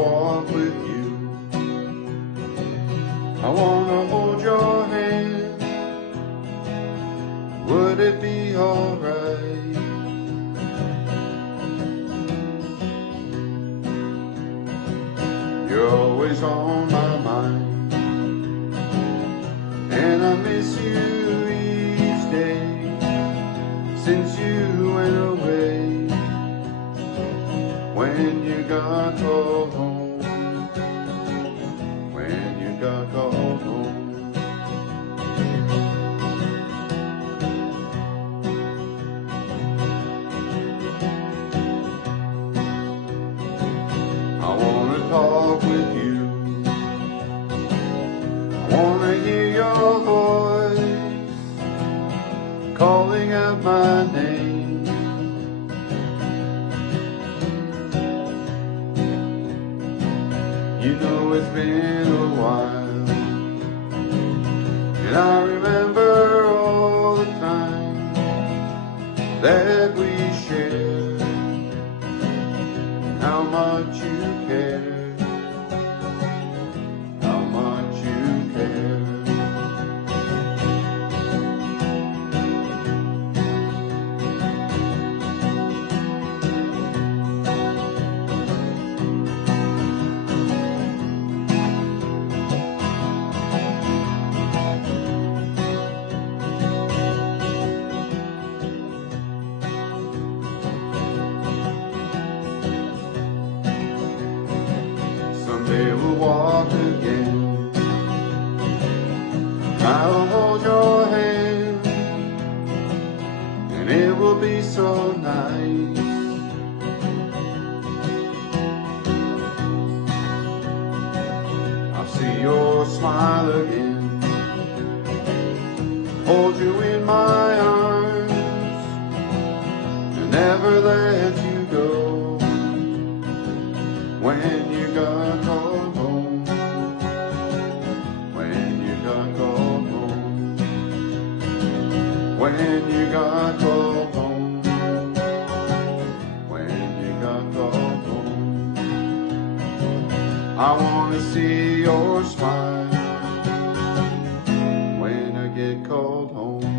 walk with you. I wanna hold your hand. Would it be alright? You're always on my mind, and I miss you each day since you went away. When you got called home, when you got called home. I wanna talk with you. I wanna hear your voice calling out my name. You know it's been a while, and I remember all the time that we shared, and how much you cared, how much you cared. Someday we'll walk again. I'll hold your hand, and it will be so nice. I'll see your smile again, hold you in my arms, and never let you go. When you got called home, when you got called home, when you got called home, when you got called home. I wanna see your smile when I get called home.